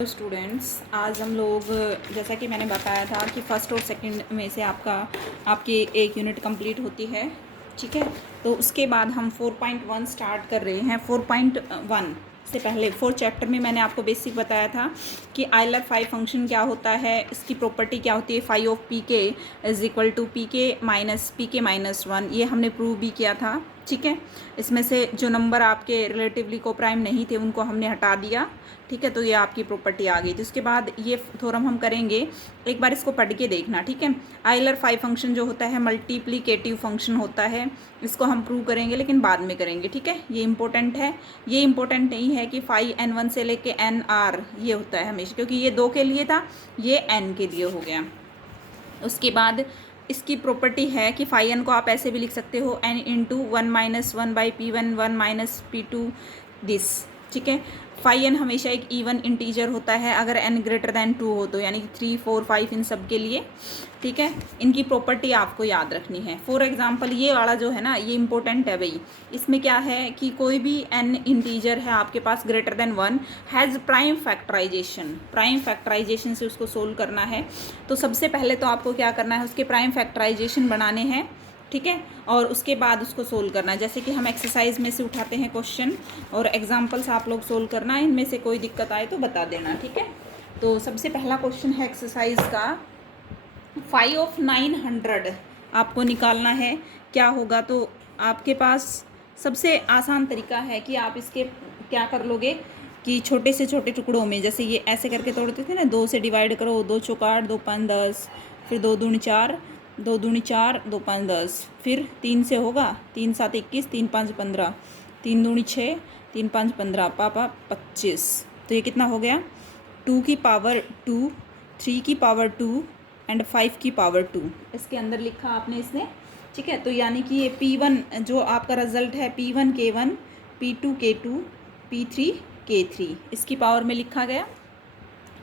Students, आज हम लोग जैसा कि मैंने बताया था कि फर्स्ट और सेकंड में से आपकी एक यूनिट कंप्लीट होती है। ठीक है, तो उसके बाद हम 4.1 स्टार्ट कर रहे हैं। 4.1 से पहले 4 चैप्टर में मैंने आपको बेसिक बताया था कि आइलर फाई फंक्शन क्या होता है, इसकी प्रॉपर्टी क्या होती है, फाई ऑफ पी के इज इक्वल टू पी के माइनस 1। ये हमने प्रूव भी किया था। ठीक है, इसमें से जो नंबर आपके रिलेटिवली को प्राइम नहीं थे उनको हमने हटा दिया। ठीक है, तो ये आपकी प्रॉपर्टी आ गई। तो उसके बाद ये थ्योरम हम करेंगे, एक बार इसको पढ़ के देखना। ठीक है, आइलर फाई फंक्शन जो होता है मल्टीप्लिकेटिव फंक्शन होता है, इसको हम प्रूव करेंगे लेकिन बाद में करेंगे। ठीक है, ये इंपॉर्टेंट है। ये इंपॉर्टेंट नहीं है कि फाई n1 से लेके nr ये होता है हमेशा, क्योंकि ये 2 के लिए था, ये n के लिए हो गया। उसके बाद इसकी प्रॉपर्टी है कि फाई n को आप ऐसे भी लिख सकते हो n into 1-1/p1 1-p2 this. ठीक है, फाई n हमेशा एक इवन इंटीजर होता है अगर n ग्रेटर दैन 2 हो तो, यानी कि 3, 4, 5 इन सब के लिए। ठीक है, इनकी प्रॉपर्टी आपको याद रखनी है। फॉर एग्जांपल ये वाला जो है ना, ये इंपॉर्टेंट है भाई। इसमें क्या है कि कोई भी n इंटीजर है आपके पास greater than 1 has prime factorisation से उसको सोल्व करना है। तो सबसे पहले तो आपको क्या करना है, उसके प्राइम फैक्टराइजेशन बनाने हैं। ठीक है, और उसके बाद उसको सोल्व करना है। जैसे कि हम एक्सरसाइज में से उठाते हैं क्वेश्चन और एग्जांपल्स आप लोग सोल्व करना, इनमें से कोई दिक्कत आए तो बता देना। ठीक है, तो सबसे पहला क्वेश्चन है एक्सरसाइज का, फाई ऑफ 900 आपको निकालना है। क्या होगा, तो आपके पास सबसे आसान तरीका है कि आप इसके क्या कर लोगे कि छोटे से छोटे टुकड़ों में, जैसे ये ऐसे करके तोड़ते थे ना, 2 से डिवाइड करो, 2 चौक 8, 2 5 10, फिर 2 दूनी 4, 2 दूनी 4, 2 5 10, फिर 3 से होगा, 3 7 21, 3 5 15, 3 दूनी 6, 3 5 15, पापा 25। तो ये कितना हो गया, 2 की पावर 2, 3 की पावर 2 एंड 5 की पावर 2 इसके अंदर लिखा आपने इसने। ठीक है, तो यानी कि ये P1 जो आपका रिजल्ट है, P1 K1, P2 K2, P3 K3 इसकी पावर में लिखा गया।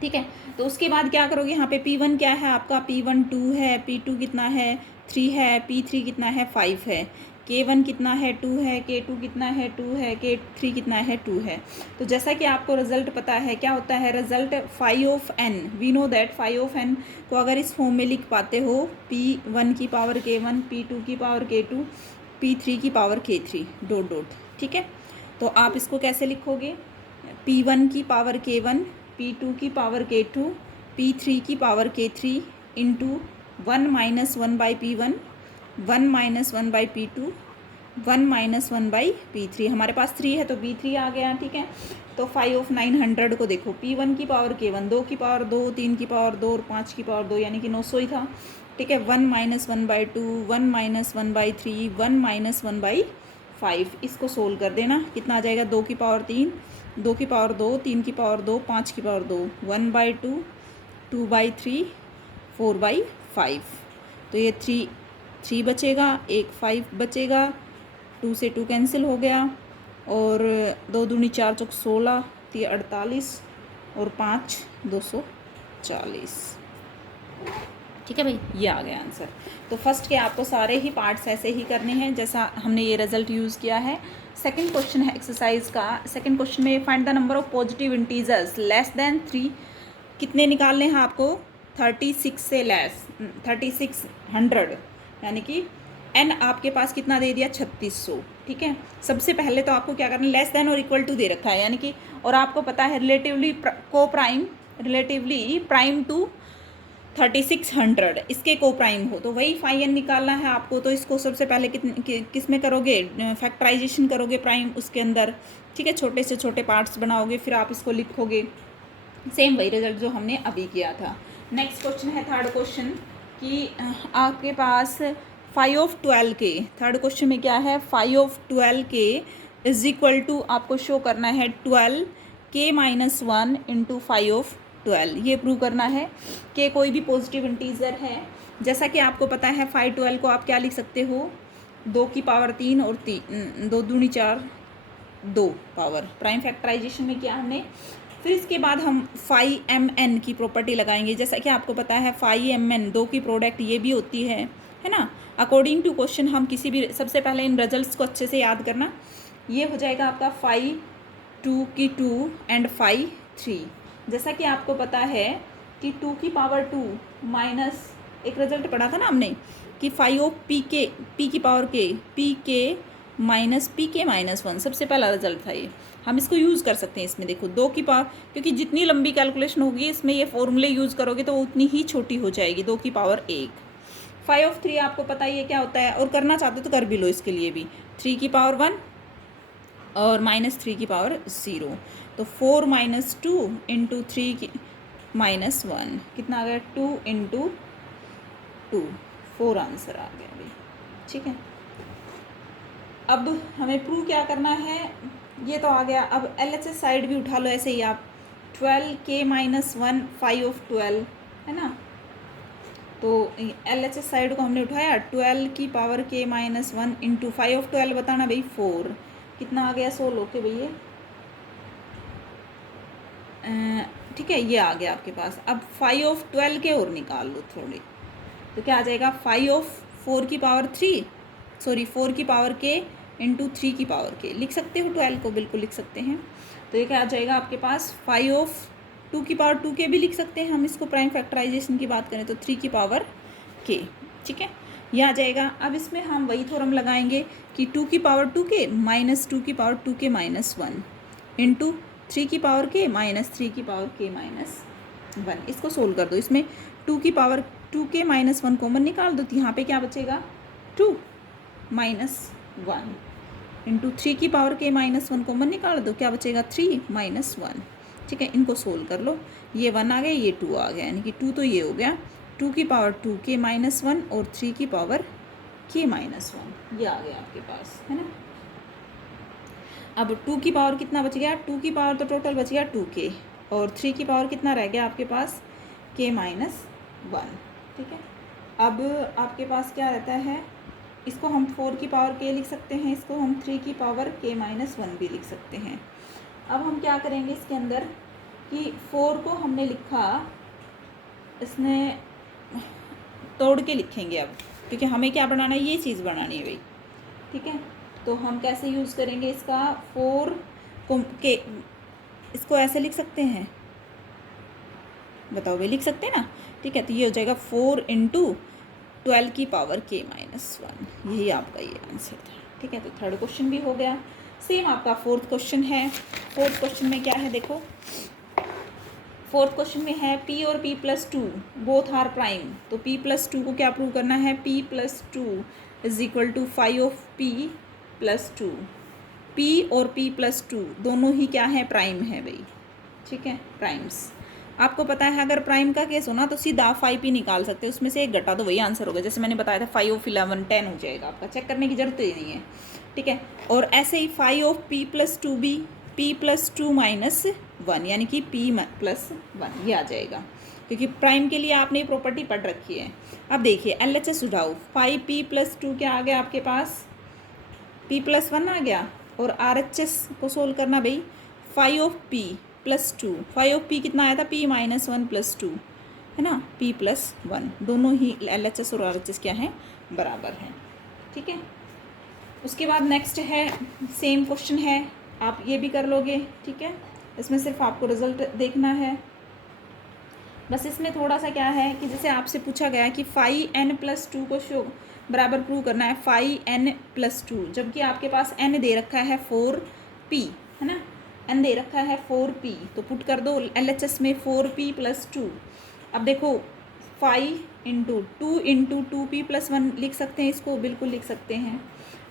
ठीक है, तो उसके बाद क्या करोगे, यहाँ पे P1 क्या है आपका, P1 2 है, P2 कितना है 3 है, P3 कितना है 5 है, K1 कितना है 2 है, K2 कितना है 2 है, K3 कितना है 2 है। तो जैसा कि आपको रिजल्ट पता है क्या होता है result, phi of n, we know that phi of n को अगर इस फॉर्म में लिख पाते हो, P1 की पावर K1, P2 की पावर K2, P3 की पावर K3 डॉट डॉट। ठीक है, तो आप इसको कैसे लिखोगे, P1 की पावर K1, P2 की पावर K2, P3 की power K3 into 1-1/P1, 1-1/P2, 1-1/P3। हमारे पास 3 है तो B3 आ गया। ठीक है, तो फाई ऑफ 900 को देखो, P1 की पावर K1 2 की पावर 2, 3 की पावर 2 और 5 की पावर 2, यानी कि 900 ही था। ठीक है, 1-1/2, 1-1/3, 1-1/5 इसको सोल्व कर देना। कितना आ जाएगा, 2 की पावर 3, 2 की पावर 2, 3 की पावर 2, 5 की पावर 2, 1/2, 2/3, 4/5। तो ये 3 बचेगा, एक 5 बचेगा, 2 से 2 कैंसिल हो गया, और 2 दूनी 4 चौक 16, 3 48 और 5 240। ठीक है भाई, ये आ गया आंसर। तो फर्स्ट के आपको सारे ही पार्ट्स ऐसे ही करने हैं जैसा हमने ये रिजल्ट यूज़ किया है। सेकंड क्वेश्चन है एक्सरसाइज का। सेकंड क्वेश्चन में find the number of positive integers less than 3। कितने निकालने हैं आपको, 36 से लेस, 3600, यानी कि n आपके पास कितना दे दिया, 3600। ठीक है, सबसे पहले तो आपको क्या करना, लेस देन और इक्वल टू दे रखा है, यानी कि, और आपको पता है रिलेटिवली प्राइम टू 3600 इसके को प्राइम हो, तो वही फाई n निकालना है आपको। तो इसको सबसे पहले किस में करोगे, फैक्टराइजेशन करोगे प्राइम उसके अंदर। ठीक है, छोटे से छोटे पार्ट्स बनाओगे, फिर आप इसको लिखोगे, सेम वही रिजल्ट जो हमने अभी किया था। नेक्स्ट क्वेश्चन है थर्ड क्वेश्चन कि आपके पास फाई ऑफ 12 के, थर्ड क्वेश्चन में क्या है, फाई ऑफ 12 के इज इक्वल टू आपको शो करना है 12 K-1 इंटू फाई ऑफ 12। ये प्रूव करना है कि कोई भी पॉजिटिव इंटीजर है। जैसा कि आपको पता है फाई 12 को आप क्या लिख सकते हो, 2 की पावर 3 और 2 दूनी 4, 2 पावर, प्राइम फैक्टराइजेशन में किया हमने। फिर इसके बाद हम फाई mn की प्रॉपर्टी लगाएंगे। जैसा कि आपको पता है फाई mn 2 की प्रोडक्ट ये भी होती है ना। अकॉर्डिंग टू क्वेश्चन हम किसी भी, सबसे पहले इन रिजल्ट्स को अच्छे से याद करना। ये हो जाएगा आपका फाई 2 की 2 एंड फाई 3, जैसा कि आपको पता है कि 2 की पावर 2 माइनस, एक रिजल्ट पढ़ा था ना हमने कि 5 ऑफ पी की पावर के पी के माइनस 1, सबसे पहला रिजल्ट था ये। हम इसको यूज़ कर सकते हैं इसमें, देखो 2 की पावर, क्योंकि जितनी लंबी कैलकुलेशन होगी इसमें ये फॉर्मूले यूज़ करोगे तो उतनी ही छोटी हो जाएगी, 2 की पावर 1। 5 ऑफ 3 आपको पता ही है क्या होता है, और करना चाहते हो तो कर भी लो इसके लिए भी, 3 की पावर 1 और माइनस 3 की पावर 0, तो 4 माइनस 2 इंटू 3 की माइनस 1, कितना आ गया 2 इंटू 2, 4 आंसर आ गया भाई। ठीक है, अब हमें प्रूव क्या करना है, ये तो आ गया। अब LHS साइड भी उठा लो ऐसे ही आप, 12k माइनस 1 5 ऑफ 12 है ना, तो LHS साइड को हमने उठाया, 12 की power k minus 1 into 5 of 12 बताना भाई 4, कितना आ गया 16, ओके भैया ठीक है, ये आ गया आपके पास। अब 5 ऑफ 12 के और निकाल लो थोड़ी, तो क्या आ जाएगा 5 ऑफ 4 की पावर 3, सॉरी 4 की पावर के इंटू 3 की पावर के, लिख सकते हो 12 को, बिल्कुल लिख सकते हैं। तो ये क्या आ जाएगा आपके पास 5 ऑफ 2 की पावर 2 के भी लिख सकते हैं हम इसको, प्राइम फैक्टराइजेशन की बात करें तो 3 की पावर के। ठीक है, ये आ जाएगा। अब इसमें हम वही थ्योरम लगाएंगे कि 2 की पावर 2 के माइनस 2 की पावर 2 के माइनस 1 इंटू 3 की पावर के माइनस 3 की पावर के माइनस 1, इसको सोल्व कर दो। इसमें 2 की पावर 2 के माइनस 1 कॉमन निकाल दो, तो यहाँ पे क्या बचेगा 2 माइनस 1 इंटू 3 की पावर के माइनस 1 कॉमन निकाल दो, क्या बचेगा 3 माइनस 1। ठीक है, इनको सोल्व कर लो, ये 1 आ गया, ये 2 आ गया, यानी कि 2 तो ये हो गया, 2 की पावर 2 के माइनस 1 और 3 की पावर के माइनस 1, ये आ गया आपके पास, है ना। अब 2 की पावर कितना बच गया, 2 की पावर तो टोटल बच गया 2k, और 3 की पावर कितना रह गया आपके पास k माइनस 1। ठीक है, अब आपके पास क्या रहता है, इसको हम 4 की पावर k लिख सकते हैं, इसको हम 3 की पावर k माइनस 1 भी लिख सकते हैं। अब हम क्या करेंगे इसके अंदर कि 4 को हमने लिखा, इसमें तोड़ के लिखेंगे अब, क्योंकि हमें क्या बनाना है, ये चीज़ बनानी है भाई। ठीक है, तो हम कैसे यूज़ करेंगे इसका, 4 को के, इसको ऐसे लिख सकते हैं, बताओ भाई, लिख सकते हैं ना। ठीक है, तो ये हो जाएगा 4 इंटू 12 की पावर k माइनस 1, यही आपका ये आंसर था। ठीक है, तो थर्ड क्वेश्चन भी हो गया। सेम आपका फोर्थ क्वेश्चन है। फोर्थ क्वेश्चन में क्या है, देखो फोर्थ क्वेश्चन में है p और p plus 2 both are prime, तो p प्लस 2 को क्या प्रूव करना है, p plus 2 is equal to 5 of p plus 2। p और p प्लस 2 दोनों ही क्या है, प्राइम है भाई। ठीक है, प्राइम्स आपको पता है, अगर प्राइम का केस हो ना तो सीधा 5p निकाल सकते हो, उसमें से एक घटा तो वही आंसर होगा। जैसे मैंने बताया था 5 ऑफ 11 10 हो जाएगा आपका, चेक करने की जरूरत ही नहीं है। ठीक है, और ऐसे ही 5 ऑफ p प्लस 2 भी p प्लस 2 माइनस 1, यानी कि p प्लस 1, ये आ जाएगा, क्योंकि प्राइम के लिए आपने ये प्रॉपर्टी पढ़ रखी है। अब देखिए LHS उठाओ, 5p प्लस 2 क्या आ गया आपके पास, p प्लस 1 आ गया, और RHS को सोल्व करना भाई, 5 of p plus 2, 5 of p कितना आया था, p माइनस 1 प्लस 2, है ना, p प्लस 1, दोनों ही LHS और RHS क्या है, बराबर हैं। ठीक है, उसके बाद नेक्स्ट है, सेम क्वेश्चन है, आप ये भी कर लोगे। ठीक है, इसमें सिर्फ आपको रिजल्ट देखना है, बस इसमें थोड़ा सा क्या है कि जैसे आपसे पूछा गया है कि 5n प्लस 2 को शो बराबर प्रूव करना है 5n प्लस 2, जबकि आपके पास n दे रखा है 4p, है ना, n दे रखा है 4p, तो पुट कर दो LHS में 4p प्लस 2। अब देखो 5 इंटू 2 इंटू 2p प्लस 1 लिख सकते हैं, इसको बिल्कुल लिख सकते हैं।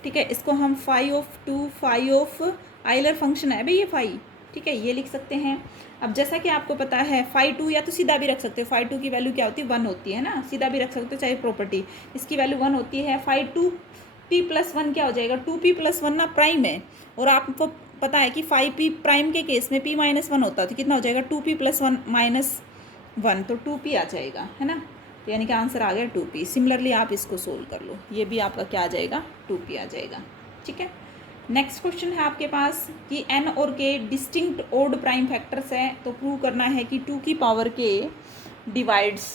ठीक है, इसको हम 5 ऑफ 2 5 ऑफ आइलर फंक्शन है भाई ये 5, ठीक है, ये लिख सकते हैं। अब जैसा कि आपको पता है 5 2 या तो सीधा भी रख सकते हो, 5 2 की वैल्यू क्या होती है 1 होती है ना, सीधा भी रख सकते हो, चाहे प्रॉपर्टी इसकी वैल्यू 1 होती है। 5 2p प्लस 1 क्या हो जाएगा, 2p प्लस 1 ना प्राइम है, और आपको पता है कि 5p प्राइम के केस में p माइनस 1 होता है, तो कितना हो जाएगा 2p प्लस 1 माइनस 1, तो 2p आ जाएगा, है ना, यानी कि आंसर आ गया 2p। सिमिलरली आप इसको सोल्व कर लो, ये भी आपका क्या आ जाएगा 2p आ जाएगा। ठीक है, नेक्स्ट क्वेश्चन है आपके पास कि n और k distinct odd prime factors है, तो प्रूव करना है कि 2 की power k divides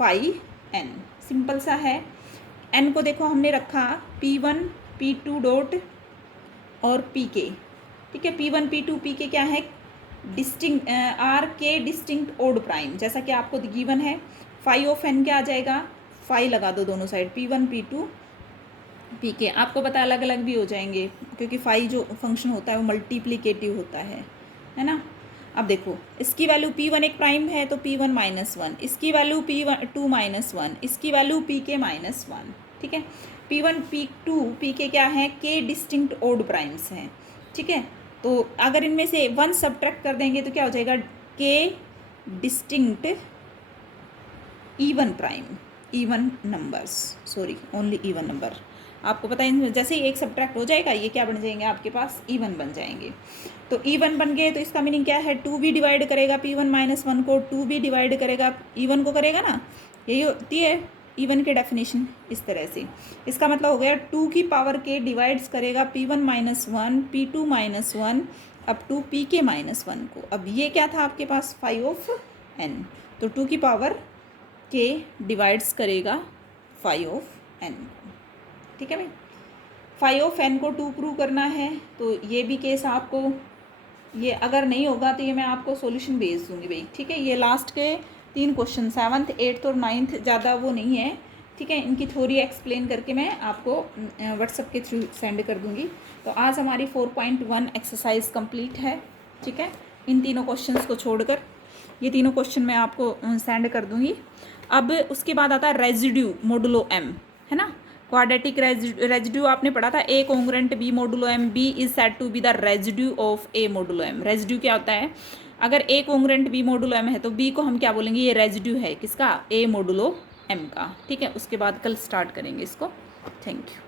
5n। Simple सा है, n को देखो हमने रखा p1 p2 डॉट और pk। ठीक है, p1 p2 pk क्या है, डिस्टिंक्ट आर के डिस्टिंक्ट ओड प्राइम, जैसा कि आपको गिवन है। फाई ऑफ एन क्या आ जाएगा, फाई लगा दो दोनों साइड, P1 P2 Pk, आपको पता अलग अलग भी हो जाएंगे क्योंकि फाई जो फंक्शन होता है वो मल्टीप्लिकेटिव होता है ना। अब देखो इसकी वैल्यू P1 एक प्राइम है तो P1 -1, इसकी वैल्यू P2 -1, इसकी वैल्यू Pk -1, ठीक है। P1 P2 Pk क्या है, के डिस्टिंक्ट ओड प्राइम्स हैं, ठीक है। तो अगर इनमें से 1 सब्ट्रैक्ट कर देंगे तो क्या हो जाएगा, के distinct even prime, even numbers, sorry only even number. आपको पता है इनमें जैसे ही एक सब्ट्रैक्ट हो जाएगा ये क्या बन जाएंगे आपके पास, इवन बन जाएंगे। तो इवन बन गए तो इसका मीनिंग क्या है, 2 भी डिवाइड करेगा P1 -1 को, 2 भी डिवाइड करेगा इवन को, करेगा ना, यही होती है इवन की डेफिनेशन इस तरह से। इसका मतलब हो गया 2 की पावर के डिवाइड्स करेगा P1 -1 P2 -1 up to Pk -1 को। अब ये क्या था आपके पास, फाई ऑफ n, तो 2 की पावर के डिवाइड्स करेगा फाई ऑफ n को, ठीक है भाई। फाई ऑफ n को 2 प्रूव करना है तो ये भी केस आपको, ये अगर नहीं होगा तो ये मैं आपको सॉल्यूशन भेज दूंगी भाई, ठीक है। ये लास्ट के 3 क्वेश्चन 7th 8th और 9th ज़्यादा वो नहीं है, ठीक है। इनकी थ्योरी एक्सप्लेन करके मैं आपको व्हाट्सएप के थ्रू सेंड कर दूंगी। तो आज हमारी 4.1 एक्सरसाइज कंप्लीट है, ठीक है। इन तीनों क्वेश्चंस को छोड़कर ये तीनों क्वेश्चन मैं आपको सेंड कर दूंगी। अब उसके बाद आता है रेजिड्यू मोडुलो m, है ना। क्वाड्रेटिक रेजिड्यू आपने पढ़ा था, a congruent b modulo m, b is said to be the residue of a modulo m। Residue क्या होता है, अगर a congruent b modulo m है तो बी को हम क्या बोलेंगे, ये रेजिड्यू है किसका, ए मोडुलो m का, ठीक है। उसके बाद कल स्टार्ट करेंगे इसको। Thank you.